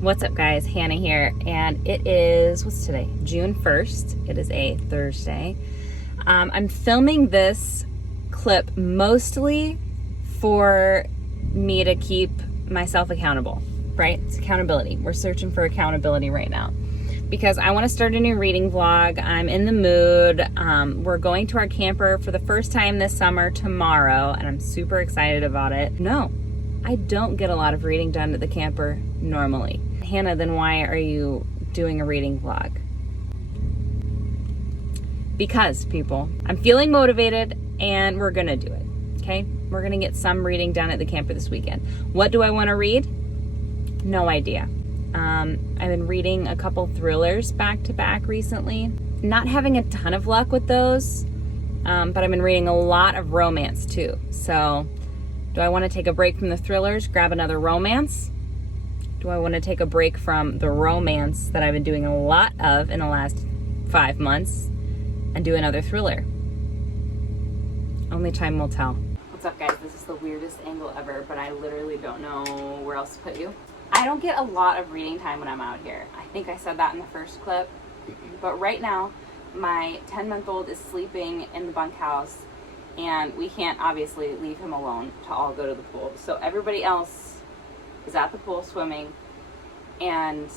What's up, guys? Hannah here, and it is, what's today? June 1st. It is a Thursday. I'm filming this clip mostly for me to keep myself accountable, right? It's accountability. We're searching for accountability right now because I want to start a new reading vlog. I'm in the mood. We're going to our camper for the first time this summer tomorrow, and I'm super excited about it. No, I don't get a lot of reading done at the camper normally. Hannah, then why are you doing a reading vlog? Because, people, I'm feeling motivated and we're gonna do it, okay? We're gonna get some reading done at the camper this weekend. What do I wanna read? No idea. I've been reading a couple thrillers back to back recently. Not having a ton of luck with those, but I've been reading a lot of romance too. So, do I wanna take a break from the thrillers, grab another romance? Do I want to take a break from the romance that I've been doing a lot of in the last 5 months and do another thriller? Only time will tell. What's up, guys? This is the weirdest angle ever, but I literally don't know where else to put you. I don't get a lot of reading time when I'm out here. I think I said that in the first clip, but right now my 10-month-old is sleeping in the bunkhouse and we can't obviously leave him alone to all go to the pool. So everybody else is at the pool swimming and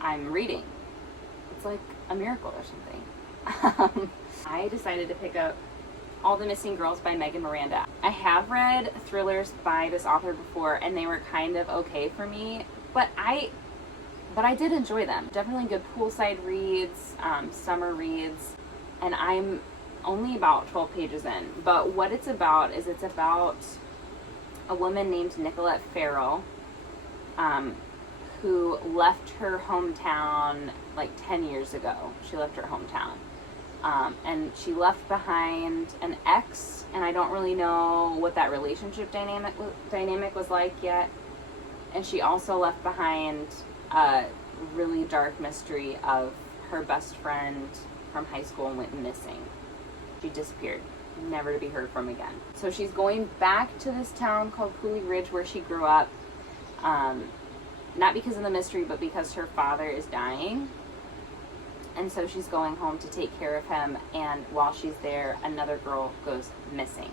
I'm reading. It's like a miracle or something. I decided to pick up All the Missing Girls by Megan Miranda. I have read thrillers by this author before and they were kind of okay for me, but I did enjoy them. Definitely good poolside reads, summer reads, and I'm only about 12 pages in. But what it's about is it's about a woman named Nicolette Farrell, who left her hometown like 10 years ago. She left her hometown. And she left behind an ex, and I don't really know what that relationship dynamic was like yet. And she also left behind a really dark mystery of her best friend from high school went missing. She disappeared, never to be heard from again. So she's going back to this town called Cooley Ridge where she grew up, not because of the mystery, but because her father is dying. And so she's going home to take care of him, and while she's there, another girl goes missing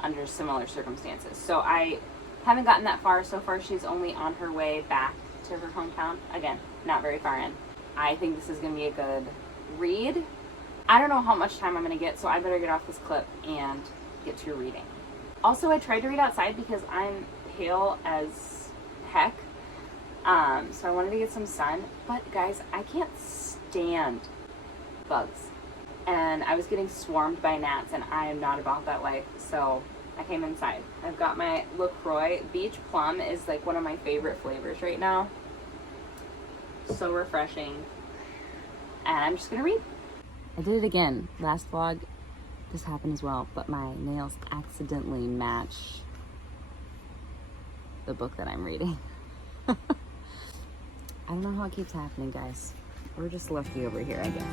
under similar circumstances. So I haven't gotten that far. So far she's only on her way back to her hometown. Again, not very far in. I think this is going to be a good read. I don't know how much time I'm going to get, so I better get off this clip and get to reading. Also, I tried to read outside because I'm pale as heck, so I wanted to get some sun. But guys, I can't stand bugs, and I was getting swarmed by gnats, and I am not about that life, so I came inside. I've got my LaCroix. Beach Plum is like one of my favorite flavors right now. So refreshing. And I'm just going to read. I did it again. Last vlog, this happened as well, but my nails accidentally match the book that I'm reading. I don't know how it keeps happening, guys. We're just lucky over here, I guess.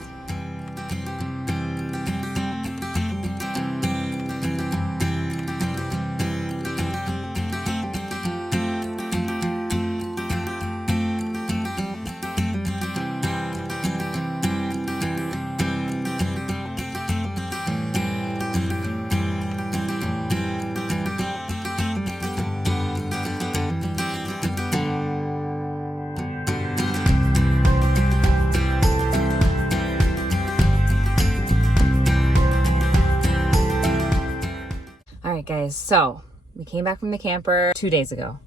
Alright guys, so we came back from the camper 2 days ago,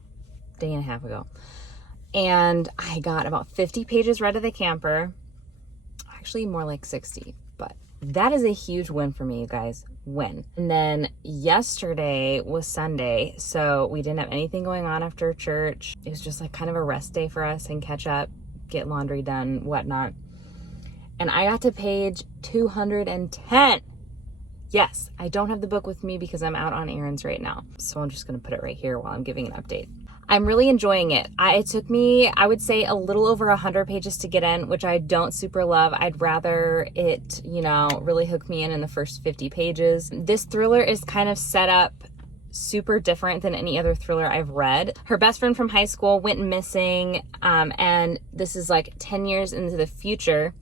day and a half ago, and I got about 50 pages read of the camper, actually more like 60, but that is a huge win for me, you guys, win. And then yesterday was Sunday, so we didn't have anything going on after church. It was just like kind of a rest day for us and catch up, get laundry done, whatnot. And I got to page 210. Yes, I don't have the book with me because I'm out on errands right now. So I'm just going to put it right here while I'm giving an update. I'm really enjoying it. It took me, I would say, a little over 100 pages to get in, which I don't super love. I'd rather it, really hook me in the first 50 pages. This thriller is kind of set up super different than any other thriller I've read. Her best friend from high school went missing, and this is like 10 years into the future.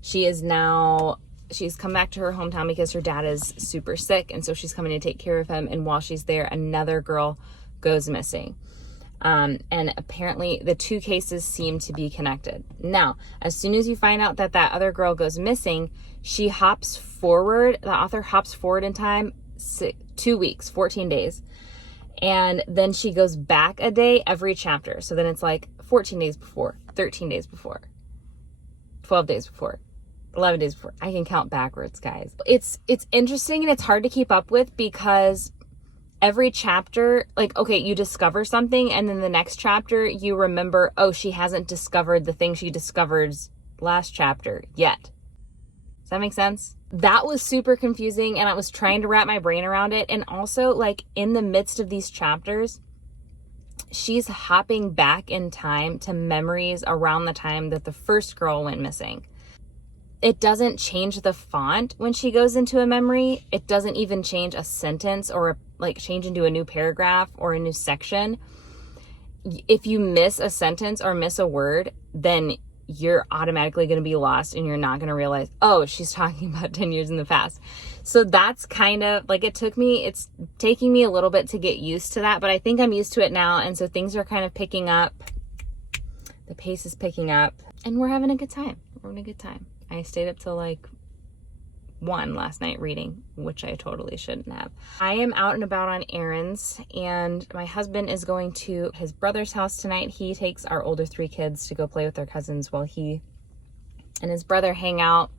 She's come back to her hometown because her dad is super sick, and so she's coming to take care of him. And while she's there, another girl goes missing. And apparently the two cases seem to be connected. Now, as soon as you find out that that other girl goes missing, the author hops forward in time 2 weeks, 14 days. And then she goes back a day every chapter. So then it's like 14 days before, 13 days before, 12 days before, 11 days before. I can count backwards, guys. It's interesting, and it's hard to keep up with because every chapter, like, okay, you discover something, and then the next chapter you remember, oh, she hasn't discovered the thing she discovered last chapter yet. Does that make sense? That was super confusing, and I was trying to wrap my brain around it. And also, like, in the midst of these chapters, she's hopping back in time to memories around the time that the first girl went missing. It doesn't change the font when she goes into a memory. It doesn't even change a sentence or change into a new paragraph or a new section. If you miss a sentence or miss a word, then you're automatically going to be lost, and you're not going to realize, oh, she's talking about 10 years in the past. So that's kind of like, it's taking me a little bit to get used to that, but I think I'm used to it now. And so things are kind of picking up. The pace is picking up, and we're having a good time. I stayed up till like 1 last night reading, which I totally shouldn't have. I am out and about on errands, and my husband is going to his brother's house tonight. He takes our older 3 kids to go play with their cousins while he and his brother hang out.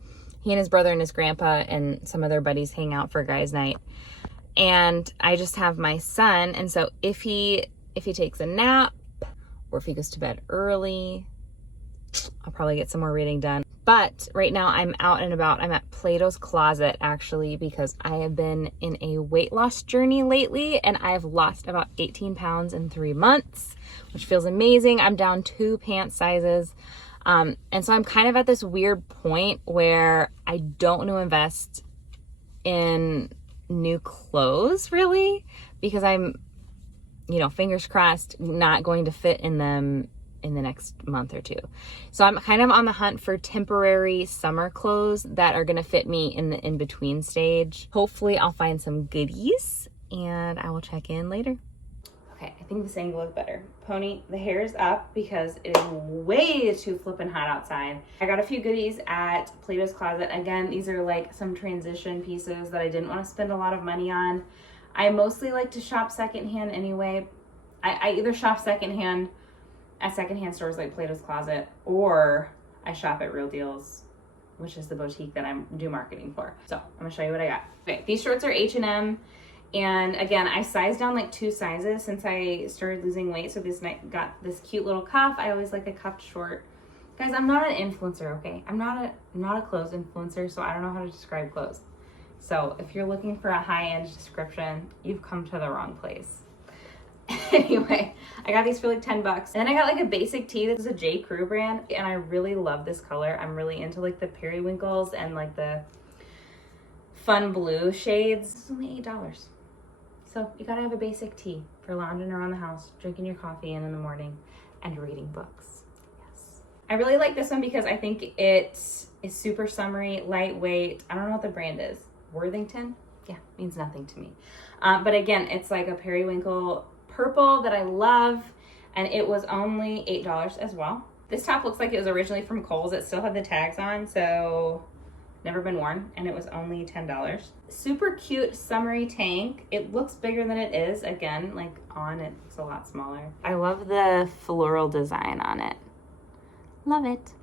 He and his brother and his grandpa and some of their buddies hang out for guys' night. And I just have my son, and so if he takes a nap or if he goes to bed early, I'll probably get some more reading done. But right now I'm out and about. I'm at Plato's Closet, actually, because I have been in a weight loss journey lately, and I've lost about 18 pounds in 3 months, which feels amazing. I'm down 2 pant sizes. And so I'm kind of at this weird point where I don't want to invest in new clothes, really, because I'm, fingers crossed, not going to fit in them in the next month or 2. So I'm kind of on the hunt for temporary summer clothes that are going to fit me in the in-between stage. Hopefully I'll find some goodies, and I will check in later. Okay, I think this angle is better. Pony, the hair is up because it is way too flippin' hot outside. I got a few goodies at Plato's Closet. Again, these are like some transition pieces that I didn't want to spend a lot of money on. I mostly like to shop secondhand anyway. I either shop secondhand at secondhand stores like Plato's Closet, or I shop at Real Deals, which is the boutique that I do marketing for. So I'm gonna show you what I got. Okay, these shorts are H&M, and again, I sized down like 2 sizes since I started losing weight. So this night got this cute little cuff. I always like a cuffed short. Guys, I'm not an influencer, okay? I'm not a clothes influencer, so I don't know how to describe clothes. So if you're looking for a high-end description, you've come to the wrong place. Anyway, I got these for like $10. And then I got like a basic tee. This is a J. Crew brand, and I really love this color. I'm really into like the periwinkles and like the fun blue shades. This is only $8. So you gotta have a basic tee for lounging around the house, drinking your coffee in the morning, and reading books. Yes. I really like this one because I think it is super summery, lightweight. I don't know what the brand is. Worthington? Yeah, means nothing to me. But again, it's like a periwinkle purple that I love, and it was only $8 as well. This top looks like it was originally from Kohl's. It still had the tags on, so never been worn, and it was only $10. Super cute summery tank. It looks bigger than it is. Again, like on it, it's a lot smaller. I love the floral design on it. Love it.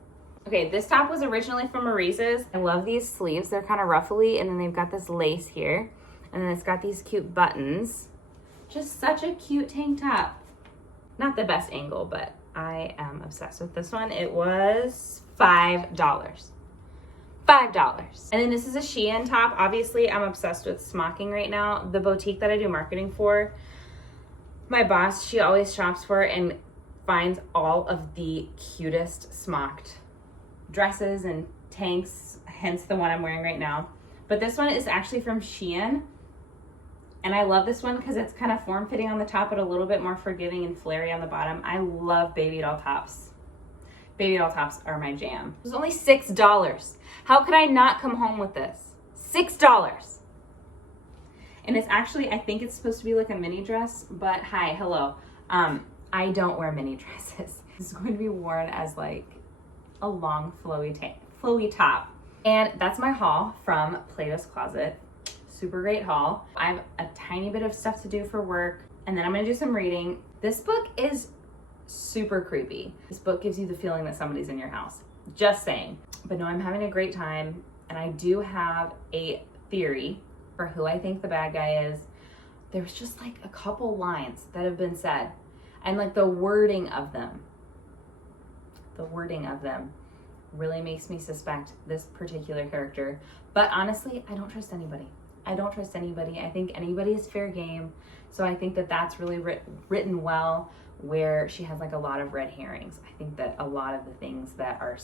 Okay, this top was originally from Marisa's. I love these sleeves. They're kind of ruffly, and then they've got this lace here, and then it's got these cute buttons. Just such a cute tank top. Not the best angle, but I am obsessed with this one. It was $5. $5. And then this is a Shein top. Obviously, I'm obsessed with smocking right now. The boutique that I do marketing for, my boss, she always shops for and finds all of the cutest smocked dresses and tanks, hence the one I'm wearing right now. But this one is actually from Shein, And I love this one because it's kind of form-fitting on the top, but a little bit more forgiving and flary on the bottom. I love baby doll tops. Baby doll tops are my jam. It was only $6. How could I not come home with this? $6. And it's actually, I think it's supposed to be like a mini dress, but hi, hello. I don't wear mini dresses. This is going to be worn as like a long flowy top. And that's my haul from Plato's Closet. Super great haul. I have a tiny bit of stuff to do for work, and then I'm gonna do some reading. This book is super creepy. This book gives you the feeling that somebody's in your house. Just saying. But no, I'm having a great time, and I do have a theory for who I think the bad guy is. There's just like a couple lines that have been said, and like the wording of them really makes me suspect this particular character. But honestly, I don't trust anybody. I think anybody is fair game. So I think that that's really written well, where she has like a lot of red herrings. I think that a lot of the things that are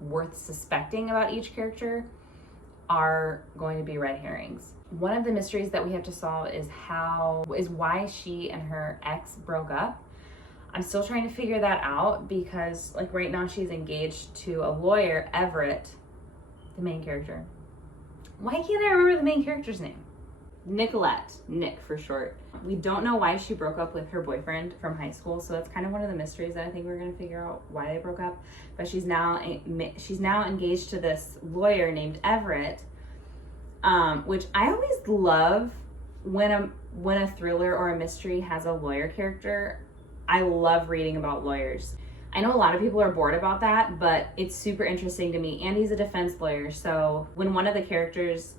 worth suspecting about each character are going to be red herrings. One of the mysteries that we have to solve is why she and her ex broke up. I'm still trying to figure that out because like right now she's engaged to a lawyer, Everett, the main character. Why can't I remember the main character's name? Nicolette, Nick for short. We don't know why she broke up with her boyfriend from high school, so it's kind of one of the mysteries that I think we're gonna figure out why they broke up. But she's now engaged to this lawyer named Everett, which I always love when a thriller or a mystery has a lawyer character. I love reading about lawyers. I know a lot of people are bored about that, but it's super interesting to me. And he's a defense lawyer, so when one of the characters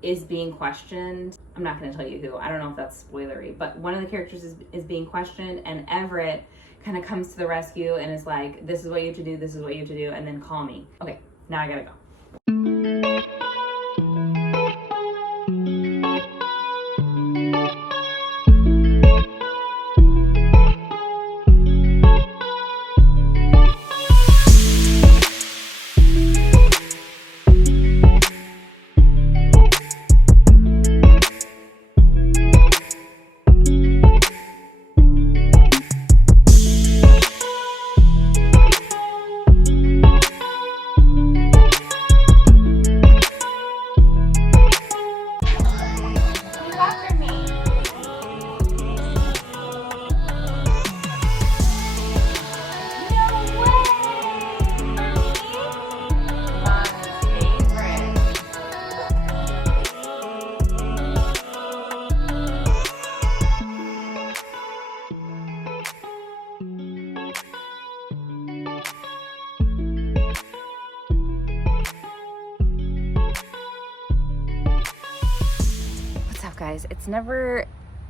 is being questioned, I'm not gonna tell you who, I don't know if that's spoilery, but one of the characters is being questioned, and Everett kind of comes to the rescue and is like, this is what you have to do, this is what you have to do, and then call me. Okay, now I gotta go. Guys, it's never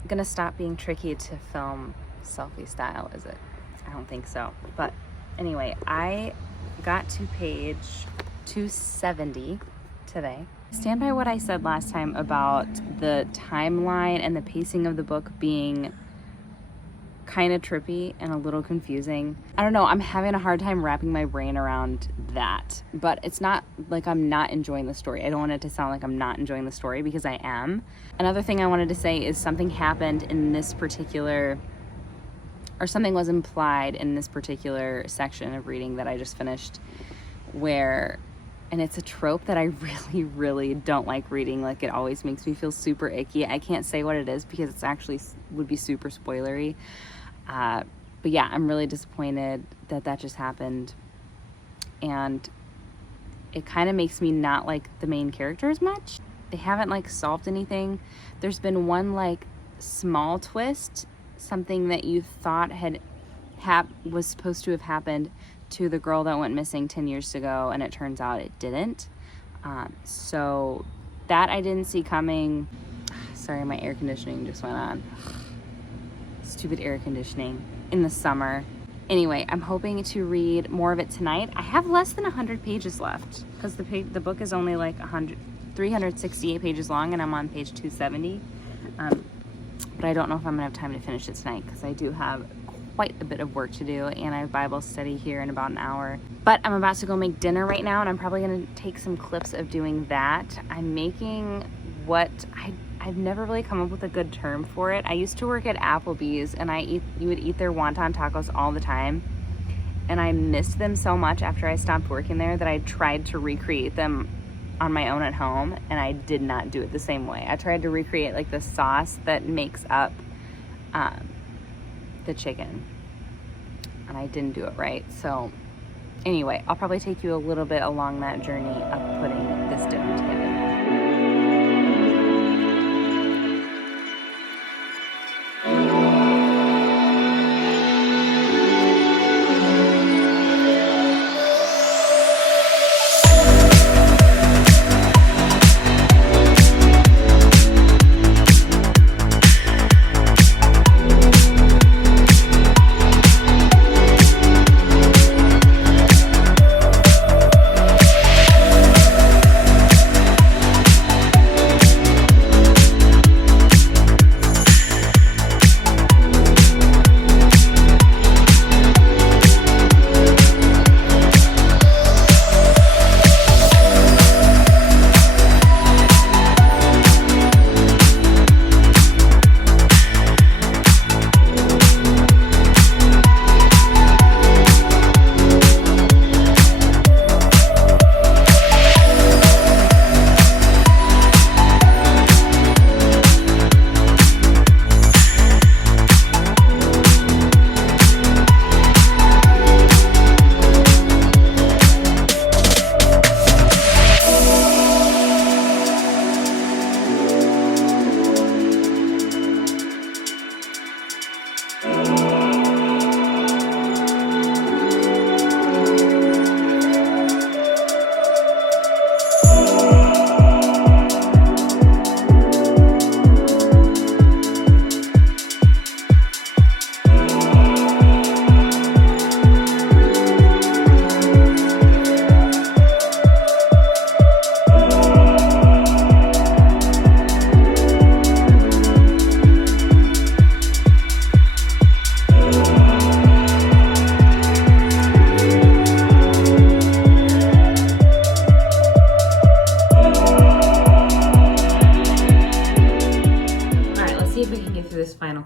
gonna stop being tricky to film selfie style, is it? I don't think so. But anyway, I got to page 270 today. Stand by what I said last time about the timeline and the pacing of the book being kind of trippy and a little confusing. I don't know, I'm having a hard time wrapping my brain around that, but it's not like I'm not enjoying the story. I don't want it to sound like I'm not enjoying the story, because I am. Another thing I wanted to say is something happened in this particular, or something was implied in this particular section of reading that I just finished, where, and it's a trope that I really, really don't like reading. Like, it always makes me feel super icky. I can't say what it is because it's actually would be super spoilery. But yeah, I'm really disappointed that that just happened. And it kind of makes me not like the main character as much. They haven't like solved anything. There's been one like small twist, something that you thought was supposed to have happened to the girl that went missing 10 years ago, and it turns out it didn't. So that I didn't see coming. Sorry, my air conditioning just went on. Stupid air conditioning in the summer. Anyway, I'm hoping to read more of it tonight. I have less than 100 pages left because the book is only like 368 pages long, and I'm on page 270. But I don't know if I'm gonna have time to finish it tonight because I do have quite a bit of work to do, and I have Bible study here in about an hour. But I'm about to go make dinner right now, and I'm probably gonna take some clips of doing that. I'm making what I I've never really come up with a good term for it. I used to work at Applebee's, and you would eat their wonton tacos all the time. And I missed them so much after I stopped working there that I tried to recreate them on my own at home, and I did not do it the same way. I tried to recreate like the sauce that makes up the chicken, and I didn't do it right. So anyway, I'll probably take you a little bit along that journey of putting this dinner together.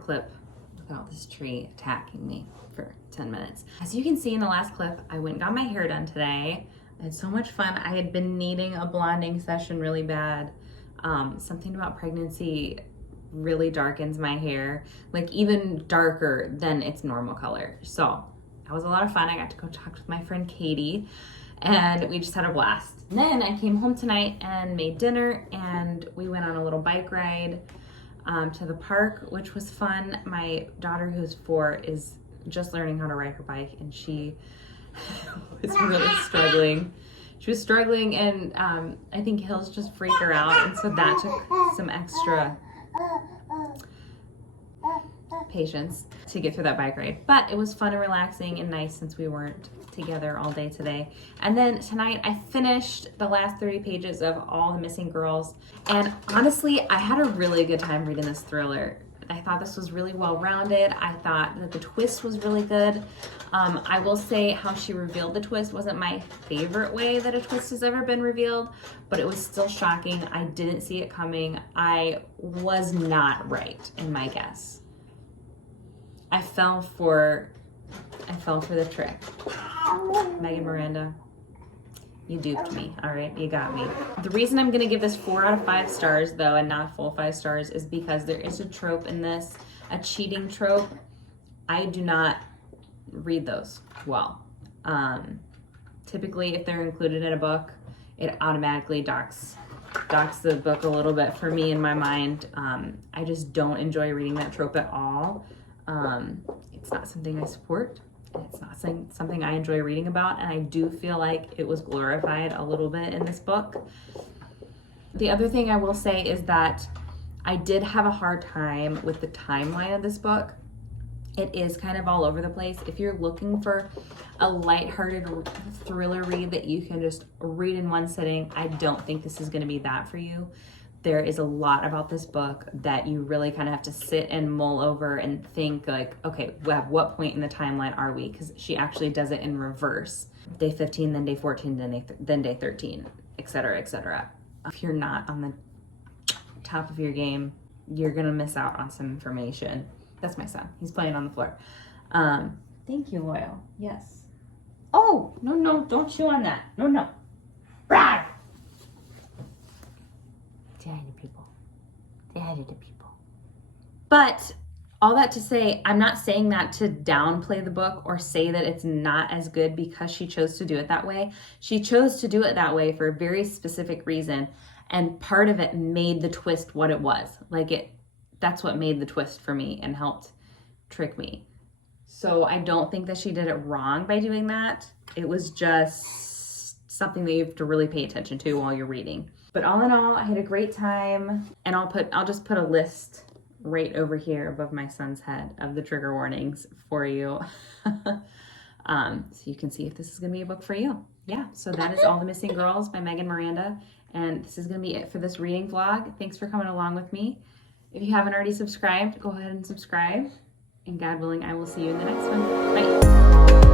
Clip without this tree attacking me for 10 minutes. As you can see in the last clip, I went and got my hair done today. I had so much fun. I had been needing a blonding session really bad. Something about pregnancy really darkens my hair, like even darker than its normal color. So that was a lot of fun. I got to go talk with my friend Katie, and we just had a blast. And then I came home tonight and made dinner, and we went on a little bike ride to the park, which was fun. My daughter, who's 4, is just learning how to ride her bike, and she was really struggling. She was struggling, and I think hills just freak her out, and so that took some extra patience to get through that bike ride. But it was fun and relaxing and nice since we weren't together all day today. And then tonight I finished the last 30 pages of All the Missing Girls, and honestly I had a really good time reading this thriller. I thought this was really well-rounded. I thought that the twist was really good. I will say how she revealed the twist wasn't my favorite way that a twist has ever been revealed, but it was still shocking. I didn't see it coming. I was not right in my guess. I fell for the trick. Megan Miranda, you duped me, all right? You got me. The reason I'm gonna give this 4 out of 5 stars though, and not full 5 stars, is because there is a trope in this, a cheating trope. I do not read those well. Typically, if they're included in a book, it automatically docks the book a little bit for me in my mind. I just don't enjoy reading that trope at all. It's not something I support. It's not something I enjoy reading about, and I do feel like it was glorified a little bit in this book. The other thing I will say is that I did have a hard time with the timeline of this book. It is kind of all over the place. If you're looking for a lighthearted thriller read that you can just read in one sitting, I don't think this is going to be that for you. There is a lot about this book that you really kind of have to sit and mull over and think like, okay, at what point in the timeline are we? Because she actually does it in reverse. Day 15, then day 14, then day 13, etc., etc. If you're not on the top of your game, you're gonna miss out on some information. That's my son. He's playing on the floor. Thank you, Loyal. Yes. Oh, no, don't chew on that. No. Rawr! Say hi to people. Say hi to the people. But all that to say, I'm not saying that to downplay the book or say that it's not as good because she chose to do it that way. She chose to do it that way for a very specific reason. And part of it made the twist what it was. That's what made the twist for me and helped trick me. So I don't think that she did it wrong by doing that. It was just something that you have to really pay attention to while you're reading. But all in all, I had a great time, and I'll just put a list right over here above my son's head of the trigger warnings for you. So you can see if this is gonna be a book for you. Yeah, so that is All the Missing Girls by Megan Miranda. And this is gonna be it for this reading vlog. Thanks for coming along with me. If you haven't already subscribed, go ahead and subscribe. And God willing, I will see you in the next one. Bye.